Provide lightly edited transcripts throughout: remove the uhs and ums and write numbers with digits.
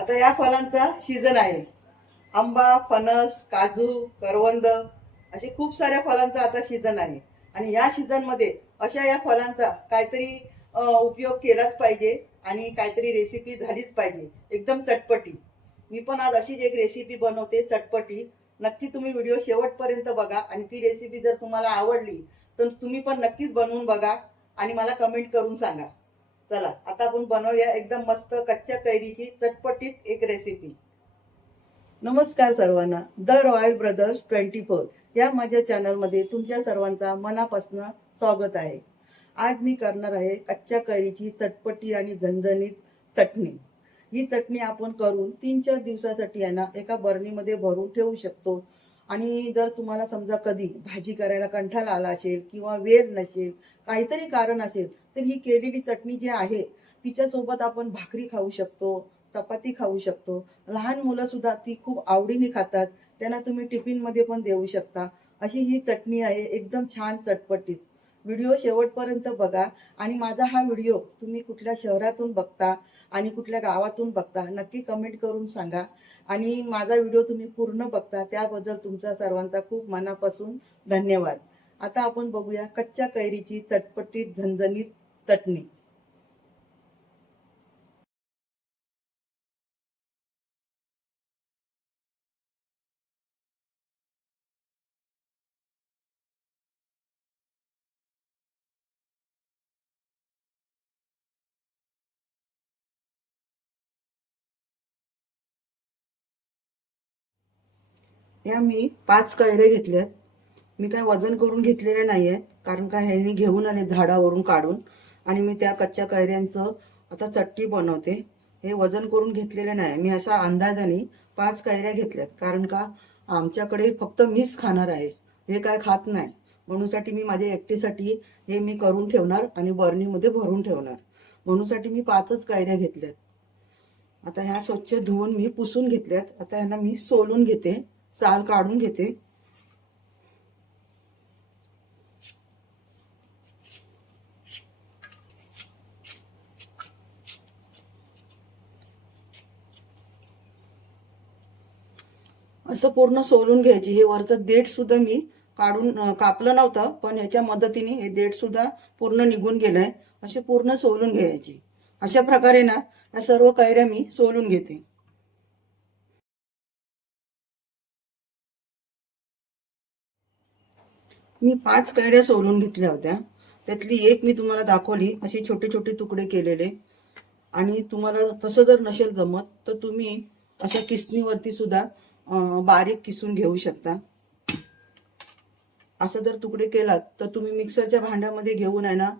आता या फळांचा सीझन आहे. आंबा, फणस, काजू, करवंद असे खूप साऱ्या फळांचा आता सीझन आहे. आणि या सीझन मध्ये अशा या फळांचा काहीतरी उपयोग केलाच पाहिजे आणि काहीतरी रेसिपी झालीच पाहिजे एकदम चटपटी. मी पण आज अशीच एक रेसिपी बनवते चटपटी. नक्की तुम्ही व्हिडिओ शेवटपर्यंत बघा आणि ती रेसिपी जर तुम्हाला आवडली तर तुम्ही पण नक्कीच बनवून बघा आणि मला कमेंट करून सांगा. चला आता आपण बनवूया एकदम मस्त कच्च्या कैरीची चटपटीत एक रेसिपी. नमस्कार सर्वांना. द रॉयल ब्रदर्स 24 या माझ्या चॅनलमध्ये तुमच्या सर्वांचा मनापासून स्वागत आहे. आज मी करणार आहे कच्च्या कैरीची चटपटी आणि झणझणीत चटणी. ही चटणी आपण करून 3-4 दिवसासाठी आहे ना एका बरणीमध्ये भरून ठेवू शकतो. आणि जर तुम्हाला समजा कधी भाजी करायला कंटाळा आला असेल किंवा वेळ नसेल, काहीतरी कारण असेल, तर ही केलेली चटणी जी आहे तिच्यासोबत आपण भाकरी खाऊ शकतो, चपाती खाऊ शकतो. लहान मुलं सुद्धा ती खूप आवडीने खातात. त्यांना तुम्ही टिफिनमध्ये पण देऊ शकता. अशी ही चटणी आहे एकदम छान चटपटीत. व्हिडिओ शेवटपर्यंत बघा आणि माझा हा व्हिडिओ तुम्ही कुठल्या शहरातून बघता आणि कुठल्या गावातून बघता नक्की कमेंट करून सांगा. आणि माझा व्हिडिओ तुम्ही पूर्ण बघता त्याबद्दल तुमचा सर्वांचा खूप मनापासून धन्यवाद. आता आपण बघूया कच्च्या कैरीची चटपटीत झणझणीत चटणी. या मी 5 कैऱ्या घेतल्यात. मी काय वजन करून घेतलेले नाही आहेत, कारण का ह्यांनी घेऊन आले झाडावरून काढून. आणि मी त्या कच्च्या कैऱ्यांचं आता चटणी बनवते. हे वजन करून घेतलेले नाही, मी अशा अंदाजाने 5 कैऱ्या घेतल्यात. कारण का आमच्याकडे फक्त मीच खाणार आहे, हे काय खात नाही. म्हणूनसाठी मी माझ्या एकटीसाठी हे मी करून ठेवणार आणि बरणीमध्ये भरून ठेवणार. म्हणूनसाठी मी 5च कैऱ्या घेतल्यात. आता ह्या स्वच्छ धुवून मी पुसून घेतल्यात. आता ह्यांना मी सोलून घेते, साल काढून घेते. असं पूर्ण सोलून घ्यायची. हे वरचं देठ सुद्धा मी काढून कापलं नव्हतं, पण ह्याच्या मदतीने हे देठ सुद्धा पूर्ण निघून गेलंय. असे पूर्ण सोलून घ्यायची. अशा प्रकारे ना या सर्व कैऱ्या मी सोलून घेते. मी 5 कैऱ्या सोलून घेतल्या होत्या. त्यातली एक मी तुम्हाला दाखवली, असे छोटे छोटे तुकडे केलेले. आणि तुम्हाला तसं जर नसेल जमत तर तुम्ही अशा किसणीवरती सुद्धा बारीक किसून घेऊ शकता. असं जर तुकडे केलात तर तुम्ही मिक्सरच्या भांड्यामध्ये घेऊन आहे ना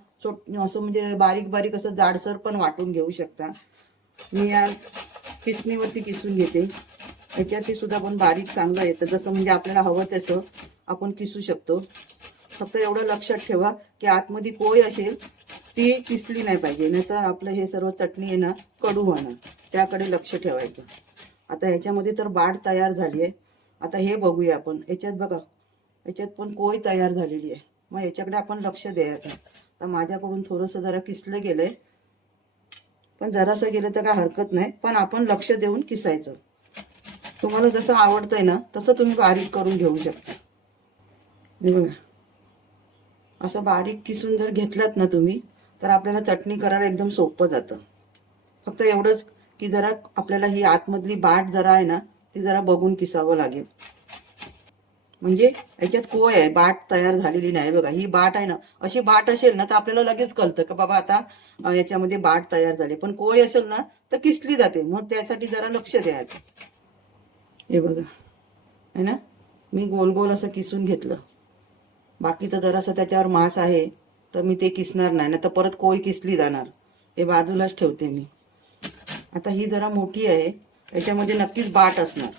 असं म्हणजे बारीक बारीक असं जाडसर पण वाटून घेऊ शकता. मी या किसणीवरती किसून घेते. ह्याच्यातही सुद्धा पण बारीक चांगलं येतं, जसं म्हणजे आपल्याला हवं तसं आपण किसू शकतो. फक्त एवढं लक्षात ठेवा की आतमध्ये कोय असेल ती किसली नाही पाहिजे, नाहीतर आपलं हे सर्व चटणी आहे ना कडू होणार. त्याकडे लक्ष ठेवायचं. आता ह्याच्यामध्ये तर बाड तयार झाली आहे. आता हे बघूया आपण. याच्यात बघा, याच्यात पण कोय तयार झालेली आहे. मग याच्याकडे आपण लक्ष द्यायचं. तर माझ्याकडून थोडंसं जरा किसलं गेलंय, पण जरासं गेलं तर काय हरकत नाही, पण आपण लक्ष देऊन किसायचं. तुम्हाला जसं आवडतंय ना तसं तुम्ही बारीक करून घेऊ शकता. हे बघा, असं बारीक किसून जर घेतलात ना तुम्ही तर आपल्याला चटणी करायला एकदम सोपं जातं. फक्त एवढंच की जरा आपल्याला ही आतमधली बाट जरा आहे ना ती जरा बघून किसावं लागेल. म्हणजे याच्यात कोय आहे, बाट तयार झालेली नाही. बघा ही बाट आहे ना, अशी बाट असेल ना तर आपल्याला लगेच कळतं का बाबा आता याच्यामध्ये बाट तयार झाली. पण कोय असेल ना तर किसली जाते, मग त्यासाठी जरा लक्ष द्यायचं. हे बघा आहे ना, मी गोल गोल असं किसून घेतलं. बाकीचं जरासं त्याच्यावर मांस आहे तर मी ते किसणार नाही, ना तर परत कोय किसली जाणार. हे बाजूलाच ठेवते मी. आता ही जरा मोठी आहे, याच्यामध्ये नक्कीच बाट असणार.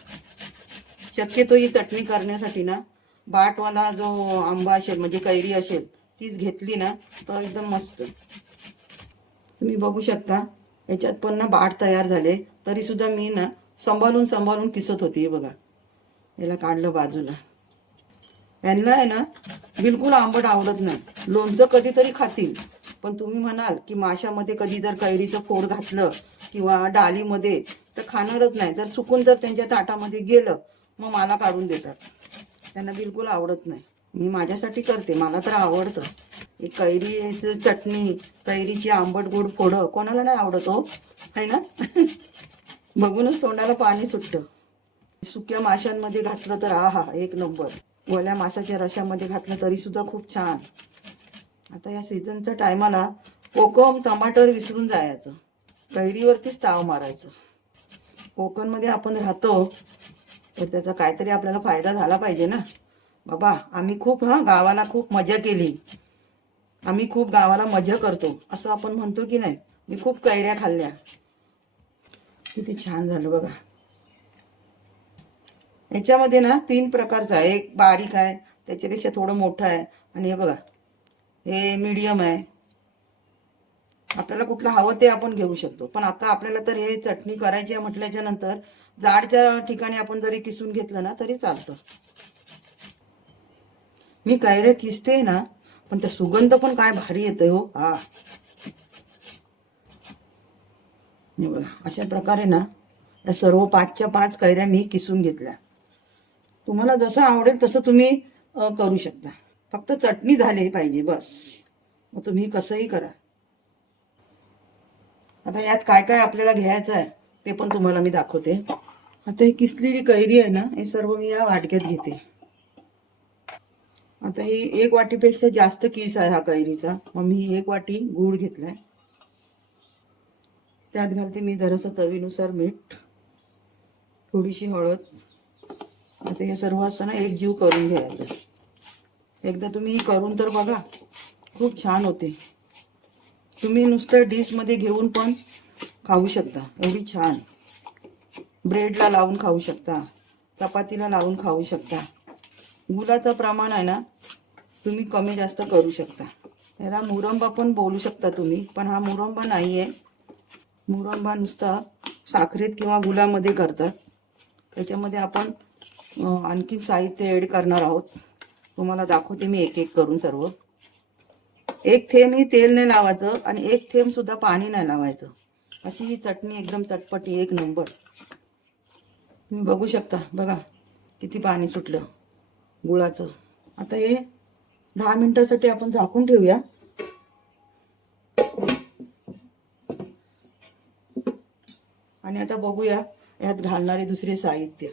शक्यतो ही चटणी करण्यासाठी ना बाटवाला जो आंबा असेल म्हणजे कैरी असेल तीच घेतली ना तर एकदम मस्त. तुम्ही बघू शकता याच्यात पण ना बाट तयार झाले, तरी सुद्धा मी ना सांभाळून सांभाळून किसत होती. बघा, याला काढलं बाजूला. यांना आहे ना बिलकुल आंबट आवडत नाही. लोणचं कधीतरी खातील, पण तुम्ही म्हणाल की माशामध्ये कधी जर कैरीचं फोड घातलं किंवा डालीमध्ये तर खाणारच नाही. जर चुकून जर त्यांच्या ताटामध्ये गेलं मग मला काढून देतात. त्यांना बिलकुल आवडत नाही. मी माझ्यासाठी करते, मला तर आवडतं. एक कैरीचं चटणी, कैरीची आंबट गोड फोडं कोणाला नाही आवडत हो, है ना? बघूनच तोंडाला पाणी सुटतं. सुक्या माशांमध्ये घातलं तर आहा एक नंबर. ओल्या माशाच्या रशामध्ये घातलं तरी सुद्धा खूप छान. आता या सीझनच्या टायमाला कोकम टमाटर विसरून जायचं, कैरीवरतीच ताव मारायचं. कोकणमध्ये आपण राहतो तर त्याचा काहीतरी आपल्याला फायदा झाला पाहिजे ना बाबा. आम्ही खूप गावाला खूप मजा केली, आम्ही खूप गावाला मजा करतो असं आपण म्हणतो की नाही. मी खूप कैऱ्या खाल्ल्या. किती छान झालं बघा. याच्यामध्ये ना 3 प्रकारचा आहे. एक बारीक आहे, त्याच्यापेक्षा थोडं मोठं आहे, आणि हे बघा हे मीडियम आहे. आपल्याला कुठलं हवं ते आपण घेऊ शकतो. पण आता आपल्याला तर हे चटणी करायची आहे म्हटल्याच्या नंतर जाडच्या ठिकाणी आपण जरी किसून घेतलं ना तरी चालतं. मी कैऱ्या किसते ना, पण त्या सुगंध पण काय भारी येतोय हो. हा बघा अशा प्रकारे ना या सर्व 5च्या 5 कैऱ्या मी किसून घेतल्या. तुम्हाला जसं आवडेल तसं तुम्ही करू शकता. फक्त चटणी झाली पाहिजे बस. मग तुम्ही कसंही करा. आता यात काय काय आपल्याला घ्यायचं आहे ते पण तुम्हाला मी दाखवते. आता ही किसलेली कैरी आहे ना, हे सर्व मी या वाटक्यात घेते. आता ही 1 वाटीपेक्षा जास्त किस आहे हा कैरीचा. मग मी 1 वाटी गूळ घेतलाय. त्यात घालते मी जरासं चवीनुसार मीठ, थोडीशी हळद. आता हे सर्व असं ना एकजीव करून घ्यायचं. एकदा तुम्ही करून तर बघा, खूप छान होते. तुम्ही नुसतं डिशमध्ये घेऊन पण खाऊ शकता, एवढी छान. ब्रेडला लावून खाऊ शकता, चपातीला लावून खाऊ शकता. गुळाचं प्रमाण आहे ना तुम्ही कमी जास्त करू शकता. याला मुरंबा पण बोलू शकता तुम्ही, पण हा मुरंबा नाही आहे. मुरंबा नुसता साखरेत किंवा गुळामध्ये करतात. त्याच्यामध्ये आपण आणखी साहित्य ॲड करणार आहोत. तुम्हाला दाखवते मी एक एक करून सर्व. 1 थेंबही तेल नाही लावायचं आणि 1 थेंब सुद्धा पाणी नाही लावायचं. अशी ही चटणी एकदम चटपटी एक नंबर. तुम्ही बघू शकता बघा किती पाणी सुटलं गुळाचं. आता हे 10 मिनिटासाठी आपण झाकून ठेवूया. आणि आता बघूया यात घालणारे दुसरे साहित्य.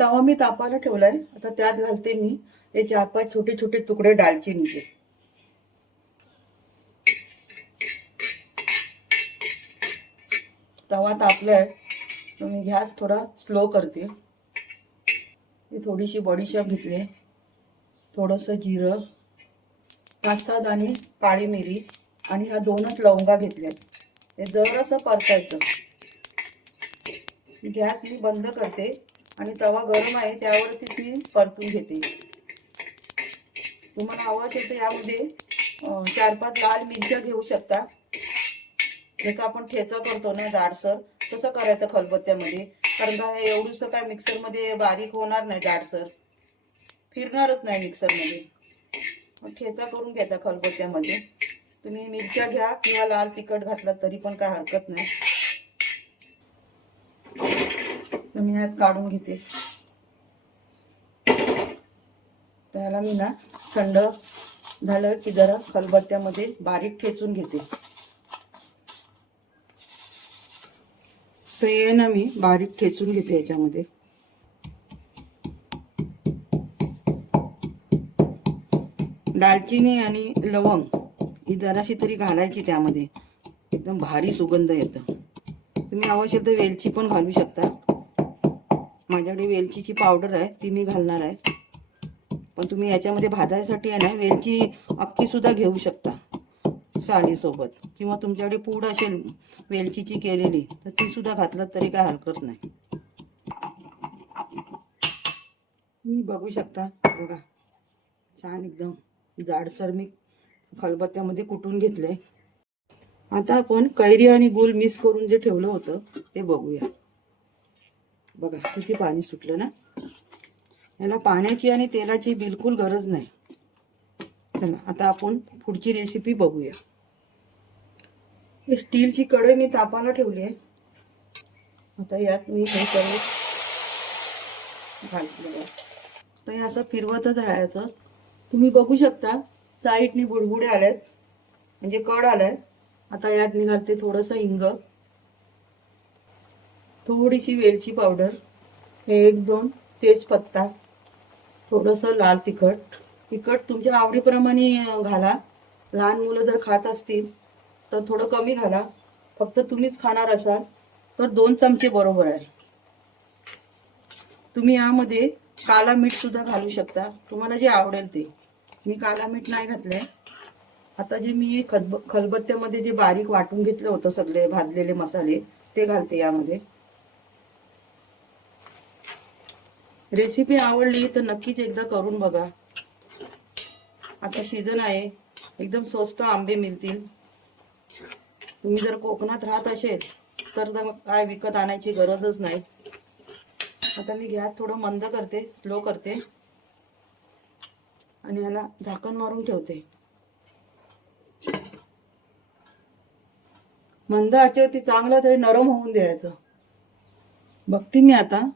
तवा मी तापायला ठेवलाय. आता त्यात घालते मी हे 4-5 छोटे छोटे तुकडे दालचिनीचे. तवा तापलाय तर मी गॅस थोडा स्लो करते. थोडीशी बडीशेप घेतली, थोडंसं जिरं, 5-6 दाणे काळी मिरी आणि ह्या 2च लवंगा घेतल्यात. हे जरासं परतायचं. गॅस मी बंद करते आणि तवा गरम आहे त्यावरतीच मी परतून घेते. तुम्हाला हवं असेल तर यामध्ये 4-5 लाल मिरच्या घेऊ शकता. जसं आपण ठेचा करतो ना जाडसर, तसं करायचं खलबत्त्यामध्ये. कारण का हे एवढंसं काय मिक्सरमध्ये बारीक होणार नाही, जाडसर फिरणारच नाही मिक्सरमध्ये. मग ठेचा करून घ्यायचा खलबत्त्यामध्ये. तुम्ही मिरच्या घ्या किंवा लाल तिखट घातलं तरी पण काय हरकत नाही. तर मी यात काढून घेते. त्याला मी ना थंड झालं की जरा खलबत्त्यामध्ये बारीक ठेचून घेते. तर हे ना मी बारीक ठेचून घेते याच्यामध्ये. दालचिनी आणि लवंग ही जराशी तरी घालायची त्यामध्ये, एकदम भारी सुगंध येतं. तुम्ही आवश्यक तर वेलची पण घालू शकता. माझ्याकडे वेलचीची पावडर आहे ती मी घालणार आहे. पण तुम्ही याच्यामध्ये भाजायसाठी आहे ना वेलची अख्खी सुद्धा घेऊ शकता सालीसोबत, किंवा तुमच्याकडे पूड असेल वेलचीची केलेली तर ती सुद्धा घातलं तरी काय हरकत नाही. तुम्ही बघू शकता बघा छान एकदम जाडसर मी खलबत्त्यामध्ये कुटून घेतलंय. आता आपण कैरी आणि गूळ मिक्स करून जे ठेवलं होतं ते बघूया. बघा किती पाणी सुटलं ना. याला पाण्याची आणि तेलाची बिलकुल गरज नाही. चला आता आपण पुढची रेसिपी बघूया. स्टीलची कढई मी तापायला ठेवली आहे. आता यात मी हे सर्व घालते. तर हे असं फिरवतच राहायचं. तुम्ही बघू शकता साईडनी बुडबुडे आल्यात, म्हणजे कड आलाय. आता यात मी घालते थोडंसं हिंग, थोडीशी वेलची पावडर, 1-2 तेजपत्ता, थोडंसं लाल तिखट. तिखट तुमच्या आवडीप्रमाणे घाला. लहान मुलं जर खात असतील तर थोडं कमी घाला. फक्त तुम्हीच खाणार असाल तर 2 चमचे बरोबर आहे. तुम्ही यामध्ये काला मीठ सुद्धा घालू शकता, तुम्हाला जे आवडेल ते. मी काला मीठ नाही घातलंय. आता जे मी खलबत्त्यामध्ये जे बारीक वाटून घेतलं होतं सगळे भाजलेले मसाले ते घालते यामध्ये. रेसिपी आवडली तर नक्कीच एकदा करून बघा. आता सीझन आहे, एकदम स्वस्त आंबे मिळतील. तुम्ही जर कोकणात राहत असेल तर काय विकत आणायची गरजच नाही. आता मी गॅस थोडं मंद करते, स्लो करते आणि याला झाकण मारून ठेवते. मंद आचेवरती चांगलं ते नरम होऊन द्यायचं. बघते मी आता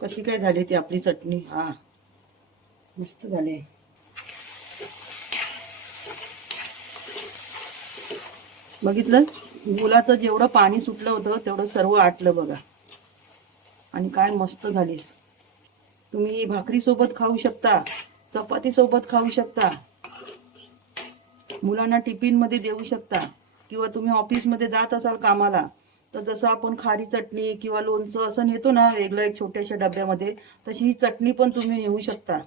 कशी काय झाली ती आपली चटणी. हा, मस्त झाली. बघितलं, गुलाचं जेवढं पाणी सुटलं होतं तेवढं सर्व आटलं बघा. आणि काय मस्त झाली. तुम्ही भाकरी सोबत खाऊ शकता, चपाती सोबत खाऊ शकता, मुलांना टिफिन मध्ये देऊ शकता, किंवा तुम्ही ऑफिस मध्ये जात असाल कामाला तर जसं आपण खारी चटणी किंवा लोणचं असं नेतो ना वेगळं एक छोट्याशा डब्यामध्ये, तशी ही चटणी पण तुम्ही नेऊ शकता.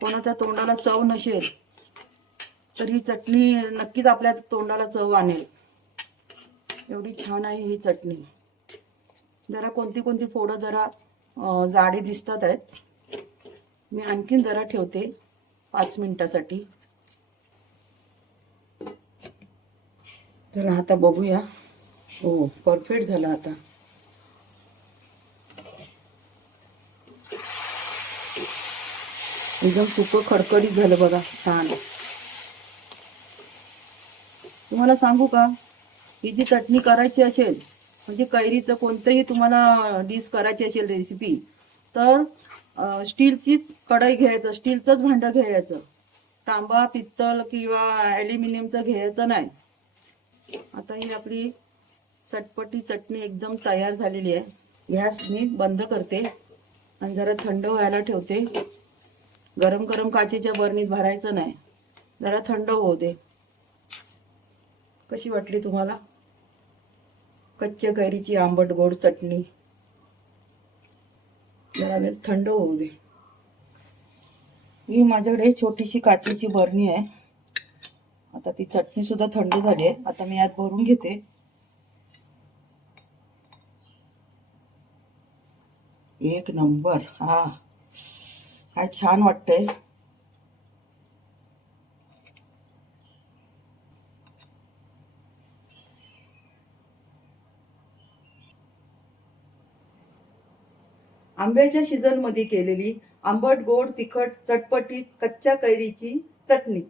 कोणाच्या तोंडाला चव नसेल तर ही चटणी नक्कीच आपल्या तोंडाला चव आणेल. एवढी छान आहे ही चटणी. जरा कोणती फोडं जरा जाडी दिसतात आहेत. मी आणखीन जरा ठेवते 5 मिनिटासाठी. चला आता बघूया. हो, परफेक्ट झालं. आता एकदम सुकं खडखडीत झालं बघा, छान. तुम्हाला सांगू का, ही जी चटणी करायची असेल म्हणजे कैरीचं कोणतंही तुम्हाला डिश करायची असेल रेसिपी, तर स्टीलची कढई घ्यायचं, स्टीलचंच भांडं घ्यायचं. तांबा, पित्तल किंवा ॲल्युमिनियमचं घ्यायचं नाही. आता ही आपली चटपटी चटणी एकदम तयार झालेली आहे. गॅस मी बंद करते आणि जरा थंड व्हायला ठेवते. गरम गरम काचेच्या बरणीत भरायचं नाही, जरा थंड होऊ दे. कशी वाटली तुम्हाला कच्च्या कैरीची आंबट गोड चटणी? जरा वेळ थंड होऊ दे. ही माझ्याकडे छोटीशी काचेची बरणी आहे. आता ती चटणी सुद्धा थंड झाली आहे. आता मी यात भरून घेते. एक नंबर. हा, काय छान वाटतंय. आंब्याच्या सीझन मध्ये केलेली आंबट गोड तिखट चटपटीत कच्च्या कैरीची चटणी.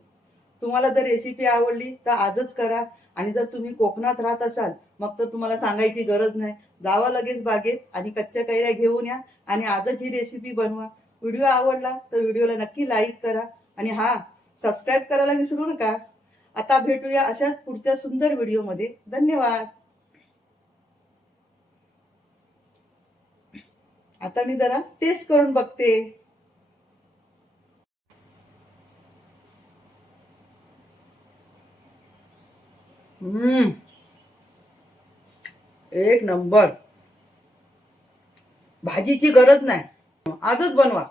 तुम्हाला जर रेसिपी आवडली तर आजच करा. आणि जर तुम्ही कोकणात राहत असाल मग तर तुम्हाला सांगायची गरज नाही. जावा लगेच बागेत आणि कच्च्या कैऱ्या घेऊन या आणि आजच ही रेसिपी बनवा. व्हिडिओ आवडला तर व्हिडिओला नक्की लाईक करा आणि हा, सबस्क्राईब करायला विसरू नका. आता भेटूया अशाच पुढच्या सुंदर व्हिडिओमध्ये. धन्यवाद. आता मी जरा टेस्ट करून बघते. एक नंबर. भाजीची गरज नाही, आजच बनवा.